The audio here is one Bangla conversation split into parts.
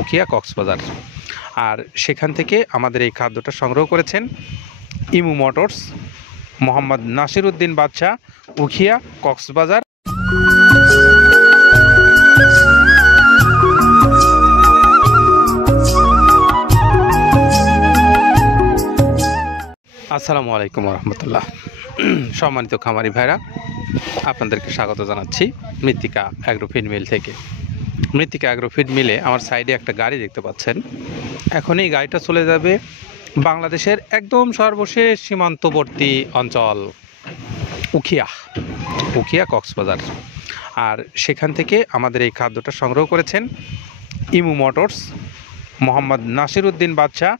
উখিয়া কক্সবাজার। আর সেখান থেকে আমাদের এই খাদ্যটা সংগ্রহ করেছেন ইমু মোটরস, মোহাম্মদ নাসিরউদ্দিন বাদশা, উখিয়া কক্সবাজার। আসসালামু আলাইকুম রহমতুল্লাহ। সম্মানিত খামারি ভাইরা, আপনাদেরকে স্বাগত জানাচ্ছি মৃত্তিকা অ্যাগ্রো ফিড মিল থেকে। মৃত্তিকা অ্যাগ্রো ফিড মিলে আমার সাইডে একটা গাড়ি দেখতে পাচ্ছেন। এখন এই গাড়িটা চলে যাবে বাংলাদেশের একদম সর্বশেষ সীমান্তবর্তী অঞ্চল উখিয়া কক্সবাজার। আর সেখান থেকে আমাদের এই খাদ্যটা সংগ্রহ করেছেন Imu motors, Mohammad Nasiruddin Badsha,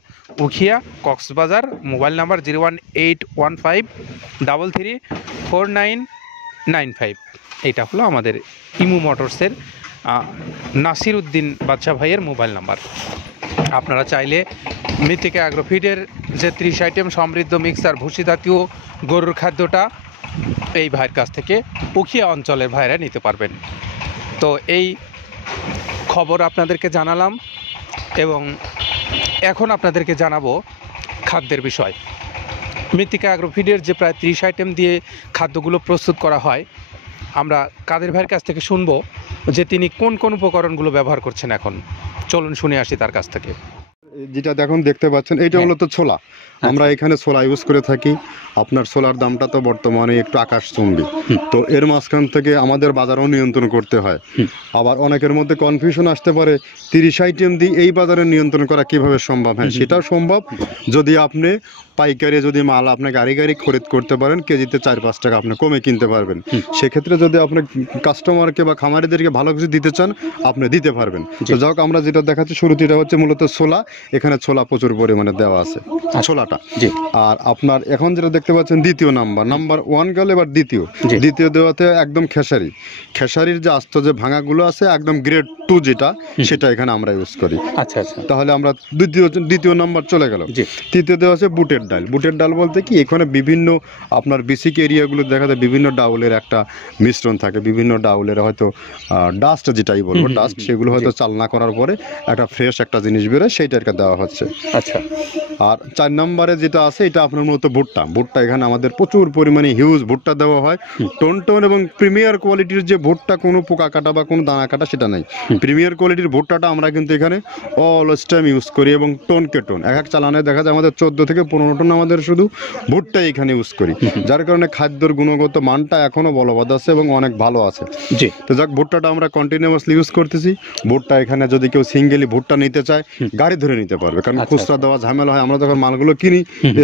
Ukhia Cox's Bazar. Mobile number 01815334995। এইটা হলো আমাদের ইমু মোটরসের নাসিরউদ্দিন বাদশা ভাইয়ের মোবাইল নাম্বার। আপনারা চাইলে মৃত্তিকা অ্যাগ্রো ফিডের যে 30 আইটেম সমৃদ্ধ মিক্সার ভুসি জাতীয় গরুর খাদ্যটা এই ভাইয়ের কাছ থেকে উখিয়া অঞ্চলের ভাইরা নিতে পারবেন। তো এই খবর আপনাদেরকে জানালাম এবং এখন আপনাদেরকে জানাবো খাদ্যের বিষয়। মৃত্তিকা অ্যাগ্রো ফিডের যে প্রায় 30 আইটেম দিয়ে খাদ্যগুলো প্রস্তুত করা হয়, আমরা কাদের ভাইয়ের কাছ থেকে শুনবো যে তিনি কোন কোন উপকরণগুলো ব্যবহার করছেন। এখন চলুন শুনে আসি তার কাছ থেকে। যেটা দেখুন দেখতে পাচ্ছেন, এইটা মূলত ছোলা। আমরা এখানে ছোলা ইউজ করে থাকি। আপনার ছোলার দামটা তো বর্তমানে একটু আকাশচুম্বী, তো এর মাঝখান থেকে আমাদের বাজারও নিয়ন্ত্রণ করতে হয়। আবার অনেকের মধ্যে কনফিউশন আসতে পারে 30 আইটেম দিয়ে এই বাজারে নিয়ন্ত্রণ করা কিভাবে সম্ভব। হ্যাঁ, সেটাও সম্ভব যদি আপনি পাইকারি যদি মাল আপনি গাড়ি খরিদ করতে পারেন, কেজিতে 4-5 টাকা আপনি কমে কিনতে পারবেন। সেক্ষেত্রে যদি আপনি কাস্টমারকে বা খামারিদেরকে ভালো কিছু দিতে চান, আপনি দিতে পারবেন। তো যাই হোক, আমরা যেটা দেখাচ্ছি শুরুতে, এটা হচ্ছে মূলত ছোলা। এখানে ছোলা প্রচুর পরিমাণে দেওয়া আছে, ছোলাটা। আর আপনার এখন যেটা দেখতে পাচ্ছেন দ্বিতীয় নাম্বার 1 গেল, এবার দ্বিতীয় দেওয়াতে একদম খেসারির যে আস্ত যে ভাঙাগুলো আছে একদম গ্রেড 2 যেটা, সেটা এখানে আমরা ইউজ করি। আচ্ছা আচ্ছা, তাহলে আমরা দ্বিতীয় নাম্বার চলে গেল। তৃতীয় দেওয়া আছে বুটের ডাল বলতে কি, এখানে বিভিন্ন আপনার বেসিক এরিয়াগুলো দেখা যায় বিভিন্ন ডাউলের একটা মিশ্রণ থাকে, বিভিন্ন ডাউলের হয়তো ডাস্ট যেটাই বলবো ডাস্ট, সেগুলো হয়তো চালনা করার পরে একটা ফ্রেশ একটা জিনিস বেরোয়, সেইটাকে দেওয়া হচ্ছে। আচ্ছা। আর 4 নম্বরে যেটা আছে, এটা আপনার মূলত ভুট্টা। এখানে আমাদের প্রচুর পরিমাণে হিউজ ভুট্টা দেওয়া হয়। টোন এবং প্রিমিয়ার কোয়ালিটির যে ভুট্টা, কোনো পোকা কাটা বা কোনো দানা কাটা সেটা নাই। প্রিমিয়ার কোয়ালিটির ভুট্টাটা আমরা কিন্তু এখানে অলওয়েজ টাইম ইউজ করি। এবং টোনকে টোন এক চালানে দেখা যায় আমাদের 14 থেকে 15 টন আমাদের শুধু ভুট্টা এখানে ইউজ করি, যার কারণে খাদ্যর গুণগত মানটা এখনো বলবৎ আছে এবং অনেক ভালো আছে। জি, তো যাক, ভুট্টাটা আমরা কন্টিনিউয়াসলি ইউজ করতেছি। ভুট্টা এখানে যদি কেউ সিঙ্গেলি ভুট্টা নিতে চায়, গাড়ি ধরে নিতে পারবে, কারণ খুচরা দেওয়া ঝামেলা হয়। আমরা যখন মালগুলো কিনি,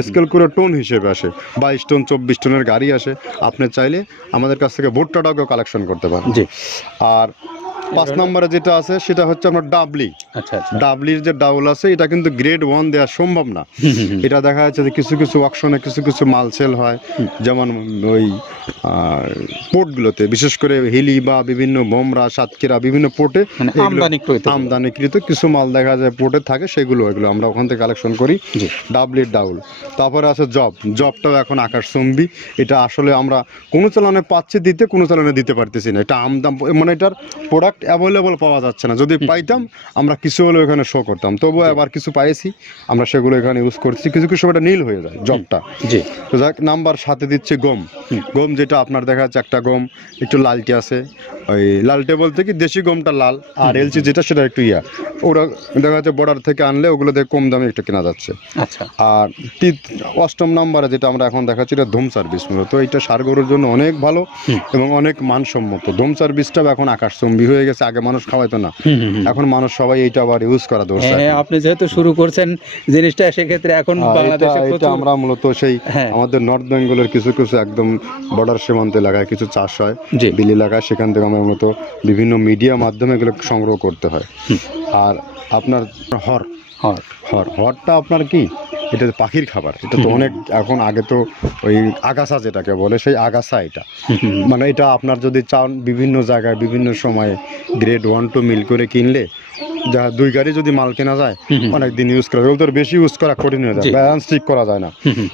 স্কেল করে টোন হিসেবে আসে, 22 টন 24 টনের গাড়ি আসে। আপনি চাইলে আমাদের কাছ থেকে ভুট্টাটাকেও কালেকশন করতে পারেন। জি। আর 5 নম্বরে যেটা আছে, সেটা হচ্ছে আপনার ডাবলি। ডাবলির যে ডাউল আছে, এটা কিন্তু গ্রেড 1 দেওয়া সম্ভব না। এটা দেখা যাচ্ছে যে কিছু অকশনে কিছু মাল সেল হয়, যেমন ওই পোর্টগুলোতে, বিশেষ করে হিলি বা বিভিন্ন বোমরা, সাতক্ষীরা, বিভিন্ন পোর্টে আমদানিকৃত কিছু মাল দেখা যায় পোর্টে থাকে, এগুলো আমরা ওখান থেকে কালেকশন করি। ডাবলির ডাউল। তারপরে আছে জবটাও এখন আকাশচুম্বী। এটা আসলে আমরা কোনো চালানে পাচ্ছি দিতে, কোনো চালানে দিতে পারতেছি না। এটা আমদাম, মানে এটার প্রোডাক্ট অ্যাভেলেবল পাওয়া যাচ্ছে না। যদি পাইতাম, আমরা কিছু হলেও এখানে শো করতাম। তবুও আবার কিছু পাইছি, আমরা সেগুলো এখানে ইউজ করছি। কিছু সময় নীল হয়ে যায় জবটা। জি। তো যাক, নাম্বার 7 দিচ্ছে গম, যেটা আপনার দেখা যাচ্ছে একটা গম একটু লালটে আছে। ওই লালটে বলতে কি, দেশি গমটা লাল, আর এলচি যেটা সেটা একটু ওরা দেখা যাচ্ছে বর্ডার থেকে আনলে ওগুলো দিয়ে কম দামে একটু কেনা যাচ্ছে। আচ্ছা। আর 8ম নাম্বারে যেটা আমরা এখন দেখাচ্ছি, এটা ধুম সার্ভিস। মূলত এটা ষাঁড় গরুর জন্য অনেক ভালো এবং অনেক মানসম্মত। ধুম সার্ভিসটাও এখন আকাশচুম্বী হয়ে গেছে। আগে মানুষ খাওয়াইতো না, এখন মানুষ সবাই এইটা আবার ইউজ করা দরকার। আপনি যেহেতু শুরু করছেন জিনিসটা, সেক্ষেত্রে এখন বাংলাদেশে এটা আমরা মূলত সেই আমাদের নর্থ বেঙ্গলের কিছু একদম বর্ডার সীমান্ত এলাকায় কিছু চাষ হয়, বিল এলাকায়, সেখান থেকে আমরা মূলত বিভিন্ন মিডিয়া মাধ্যমে এগুলো সংগ্রহ করতে হয়। আর আপনার হরটা আপনার কি, এটা পাখির খাবার। এটা তো অনেক এখন, আগে তো ওই আগাছা যেটাকে বলে, সেই আগাছা এটা। মানে এটা আপনার যদি চান, বিভিন্ন জায়গায় বিভিন্ন সময়ে গ্রেড 1-2 মিল করে কিনলে যা 2 গাড়ি যদি মাল কেনা যায় অনেক দিন ইউজ করা, ওদের বেশি ইউজ করা কঠিন হয়ে যায়, ব্যালেন্স ঠিক করা যায় না।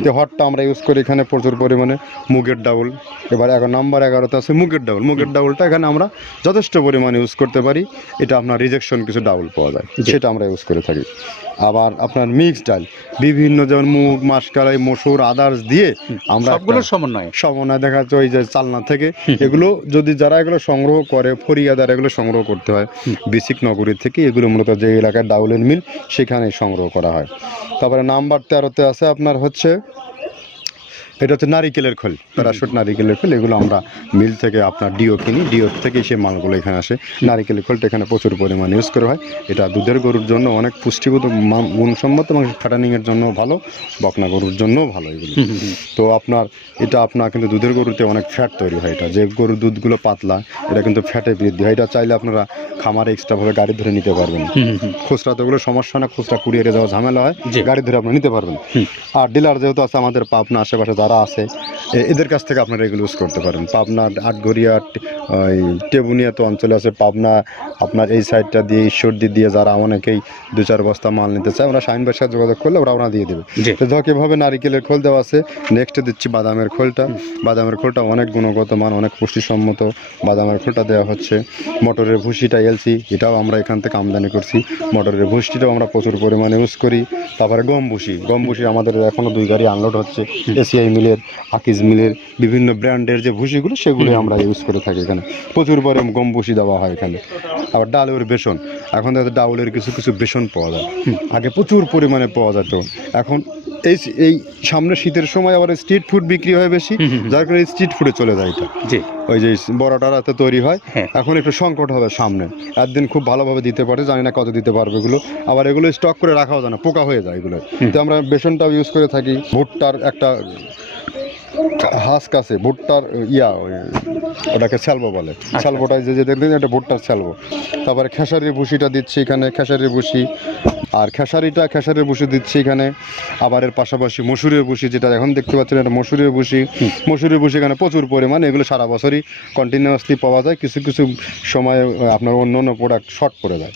তো হটটা আমরা ইউজ করি এখানে প্রচুর পরিমাণে মুগের ডাউল। এবার এখন নাম্বার 11তে আছে মুগের ডাউল। মুগের ডাউলটা এখানে আমরা যথেষ্ট পরিমাণে ইউজ করতে পারি। এটা আপনার রিজেকশন কিছু ডাউল পাওয়া যায়, সেটা আমরা ইউজ করে থাকি। আবার আপনার মিক্স ডাল বিভিন্ন যেমন মুগ, মাসকলাই, মসুর, আদার্স দিয়ে আমরা সবগুলোর সমন্বয় দেখা যাচ্ছে ওই যে চালনা থেকে এগুলো যদি যারা এগুলো সংগ্রহ করে, ফরিয়াদার এগুলো সংগ্রহ করতে হয় বেসিক নগরী থেকে। এগুলো মূলত যে এলাকার ডাউলের মিল সেখানে সংগ্রহ করা হয়। তারপরে নাম্বার 13তে আছে আপনার হচ্ছে এটা হচ্ছে নারিকেলের খোল, প্যারাশুট নারিকেলের খোল। এগুলো আমরা মিল থেকে আপনার ডিও কিনি, ডিও থেকে সেই মালগুলো এখানে আসে। নারিকেলের খোলটা এখানে প্রচুর পরিমাণে ইউজ করা হয়। এটা দুধের গরুর জন্য অনেক পুষ্টিগত গুণসম্মত এবং ফ্যাটানিংয়ের জন্য ভালো, বকনা গরুর জন্যও ভালো এগুলো। তো আপনার কিন্তু দুধের গরুতে অনেক ফ্যাট তৈরি হয়। এটা যে গরুর দুধগুলো পাতলা, এটা কিন্তু ফ্যাটে বৃদ্ধি হয়। এটা চাইলে আপনারা খামারে এক্সট্রাভাবে গাড়ি ধরে নিতে পারবেন। খুচরা তো ওগুলো সমস্যা না, খুচরা কুরিয়ারে যাওয়া ঝামেলা হয়, গাড়ি ধরে আপনি নিতে পারবেন। আর ডিলার যেহেতু আছে আমাদের পাবনা আশেপাশে যারা আছে এদের কাছ থেকে আপনারা এগুলো ইউজ করতে পারেন। পাবনা, আটঘরিয়া, ওই টেবুনিয়া তো অঞ্চলে আছে, পাবনা আপনার এই সাইডটা দিয়ে ঈশ্বরদী দিয়ে যারা অনেকেই 2-4 বস্তা মাল নিতে চায়, আমরা শাহিন ভাইয়ের সাথে যোগাযোগ করলে ওরা দিয়ে দেবে। তো ধর কীভাবে নারিকেলের খোল দেওয়া আছে। নেক্সটে দিচ্ছি বাদামের খোলটা। বাদামের খোলটা অনেক গুণগত মান, অনেক পুষ্টিসম্মত বাদামের খোলটা দেওয়া হচ্ছে। মটরের ভুসিটা এলসি, এটাও আমরা এখান থেকে আমদানি করছি। মটরের ভুসিটাও আমরা প্রচুর পরিমাণে ইউজ করি। তারপরে গম ভুসি আমাদের এখনও 2 গাড়ি আনলোড হচ্ছে। এসিআই মিলের, আকিজ মিলের বিভিন্ন ব্র্যান্ডের যে ভুসিগুলো সেগুলো আমরা ইউজ করে থাকি। এখানে প্রচুর পরিমাণে গম ভুসি দেওয়া হয় এখানে। আবার ডালের বেসন, এখন ডাউলের কিছু কিছু বেসন পাওয়া যায়, আগে প্রচুর পরিমাণে পাওয়া যেত। এখন এই সামনে শীতের সময় আবার স্ট্রিট ফুড বিক্রি হয় বেশি, যার কারণে স্ট্রিট ফুডে চলে যায় এটা। ওই যে বড়টা রাতে তৈরি হয়, এখন একটু সংকট হবে সামনে। একদিন খুব ভালোভাবে দিতে পারে, জানি না কত দিতে পারবে এগুলো। আবার এগুলো স্টক করে রাখাও যায় না, পোকা হয়ে যায় এগুলো। তো আমরা বেসনটাও ইউজ করে থাকি। ভুট্টার একটা হাস্ক আছে, ভুট্টার ওটাকে স্যালবো বলে, স্যালবোটাই যে দেখবেন এটা ভুট্টার স্যালবো। তারপরে খেসারির ভুসিটা দিচ্ছি এখানে, খেসারির ভুসি। আর খেসারির ভুসি দিচ্ছি এখানে। আবার এর পাশাপাশি মসুরের ভুসি, যেটা এখন দেখতে পাচ্ছেন এটা মসুরের ভুসি। মসুরের ভুসি এখানে প্রচুর পরিমাণে, এগুলো সারা বছরই কন্টিনিউয়াসলি পাওয়া যায়। কিছু কিছু সময় আপনার অন্য অন্য প্রোডাক্ট শর্ট পড়ে যায়।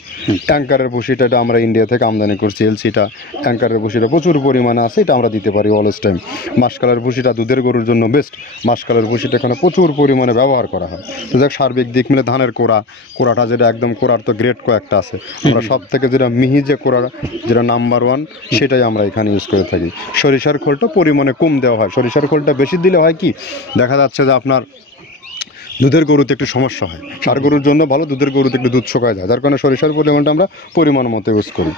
ট্যাঙ্কারের ভুসিটা এটা আমরা ইন্ডিয়া থেকে আমদানি করছি, এলসিটা। ট্যাঙ্কারের ভুসিটা প্রচুর পরিমাণে আছে, এটা আমরা দিতে পারি অলওয়েজ টাইম। মাসকালের ভুসিটা দুধের গরুর জন্য বেস্ট। মাসকালের ভুসিটা এখানে প্রচুর পরিমাণে ব্যবহার করা হয়। তো যাক, সার্বিক দিক মিলে ধানের কোড়াটা যেটা একদম কোড়ার তো গ্রেড কয়েকটা আছে, আমরা সব থেকে যেটা মিহি যে কোড়া, যেটা নাম্বার 1, সেটাই আমরা এখানে ইউজ করে থাকি। সরিষার খোলটা পরিমাণে কম দেওয়া হয়। সরিষার খোলটা বেশি দিলে হয় কি, দেখা যাচ্ছে যে আপনার দুধের গরুতে একটু সমস্যা হয়। ষাঁড় গরুর জন্য ভালো, দুধের গরুতে একটু দুধ শুকায় যায়, যার কারণে সরিষার পরিমাণটা আমরা পরিমাণ মতো ইউজ করি।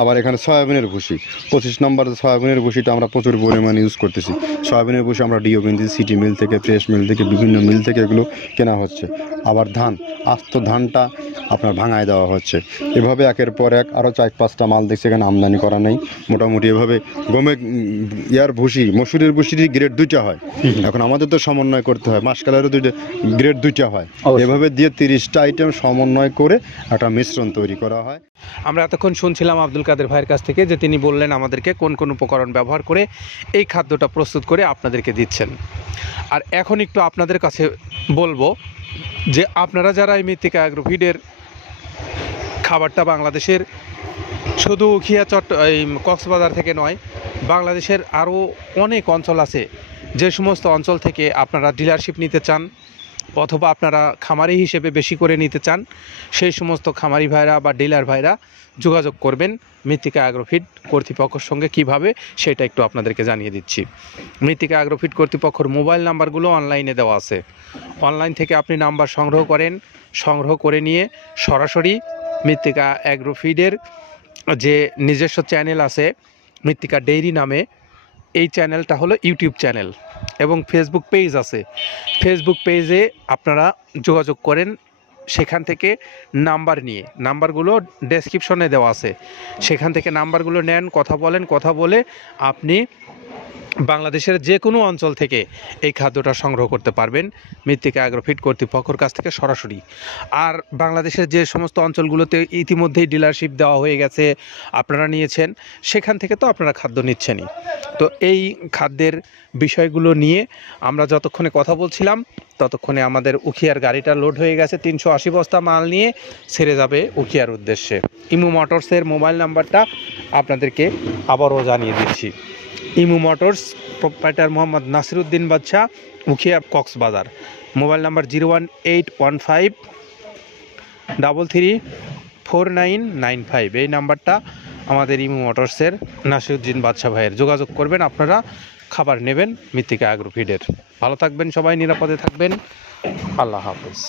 আবার এখানে সয়াবিনের ভুসি, 25 নম্বর সয়াবিনের ভুসিটা আমরা প্রচুর পরিমাণে ইউজ করতেছি। সয়াবিনের ভুসি আমরা ডিও কিনছি, সিটি মিল থেকে, ফ্রেশ মিল থেকে, বিভিন্ন মিল থেকে এগুলো কেনা হচ্ছে। আবার ধান, আস্ত ধানটা আপনার ভাঙায় দেওয়া হচ্ছে। এভাবে একের পর এক আরও 4-5টা মাল দেখছি এখানে আমদানি করা নেই। মোটামুটি এভাবে গমে ভুসি, মসুরের ভুসির গ্রেড 2টা হয়। এখন আমাদের তো সমন্বয় করতে হয়, মাসকালেরও গ্রেড 2টা হয়। এভাবে দিয়ে 30টা আইটেম সমন্বয় করে একটা মিশ্রণ তৈরি করা হয়। আমরা এতক্ষণ শুনছিলাম আব্দুল কাদের ভাইয়ের কাছ থেকে, যে তিনি বললেন আমাদেরকে কোন কোন উপকরণ ব্যবহার করে এই খাদ্যটা প্রস্তুত করে আপনাদেরকে দিচ্ছেন। আর এখন একটু আপনাদের কাছে বলবো যে আপনারা যারা এই মৃত্তিকা অ্যাগ্রোফিডের খাবারটা বাংলাদেশের শুধু এই কক্সবাজার থেকে নয়, বাংলাদেশের আরও অনেক অঞ্চল আছে, যে সমস্ত অঞ্চল থেকে আপনারা ডিলারশিপ নিতে চান অথবা আপনারা খামারি হিসেবে বেশি করে নিতে চান, সেই সমস্ত খামারি ভাইরা বা ডিলার ভাইরা যোগাযোগ করবেন মৃত্তিকা অ্যাগ্রোফিড কর্তৃপক্ষের সঙ্গে। কিভাবে সেটা একটু আপনাদেরকে জানিয়ে দিচ্ছি। মৃত্তিকা অ্যাগ্রোফিড কর্তৃপক্ষের মোবাইল নাম্বারগুলো অনলাইনে দেওয়া আছে। অনলাইন থেকে আপনি নাম্বার সংগ্রহ করে নিয়ে সরাসরি মৃত্তিকা অ্যাগ্রোফিডের যে নিজস্ব চ্যানেল আছে মৃত্তিকা ডেইরি নামে, এই চ্যানেলটা হলো ইউটিউব চ্যানেল, এবং ফেসবুক পেজ আছে। ফেসবুক পেজে আপনারা যোগাযোগ করেন, সেখান থেকে নাম্বার নিয়ে, নাম্বারগুলো ডেসক্রিপশনে দেওয়া আছে, সেখান থেকে নাম্বারগুলো নেন, কথা বলে আপনি বাংলাদেশের যে কোনো অঞ্চল থেকে এই খাদ্যটা সংগ্রহ করতে পারবেন মৃত্তিকা অ্যাগ্রোফিড কর্তৃপক্ষের কাছ থেকে সরাসরি। আর বাংলাদেশের যে সমস্ত অঞ্চলগুলোতে ইতিমধ্যেই ডিলারশিপ দেওয়া হয়ে গেছে, আপনারা নিয়েছেন, সেখান থেকে তো আপনারা খাদ্য নিচ্ছেনই। তো এই খাদ্যের বিষয়গুলো নিয়ে আমরা যতক্ষণে কথা বলছিলাম ততক্ষণে আমাদের উখিয়ার গাড়িটা লোড হয়ে গেছে, 380 বস্তা মাল নিয়ে ছেড়ে যাবে উখিয়ার উদ্দেশ্যে। ইমু মোটরসের মোবাইল নাম্বারটা আপনাদেরকে আবারও জানিয়ে দিচ্ছি। Imu motors, proprietor Mohammad Nasiruddin Badsha, Ukhia Cox's Bazar. Mobile number 01815334995। এই নাম্বারটা আমাদের ইমু মোটরসের নাসিরউদ্দিন বাদশা ভাইয়ের। যোগাযোগ করবেন, আপনারা খাবার নেবেন মৃত্তিকা অ্যাগ্রো ফিডের। ভালো থাকবেন সবাই, নিরাপদে থাকবেন। আল্লাহ হাফেজ।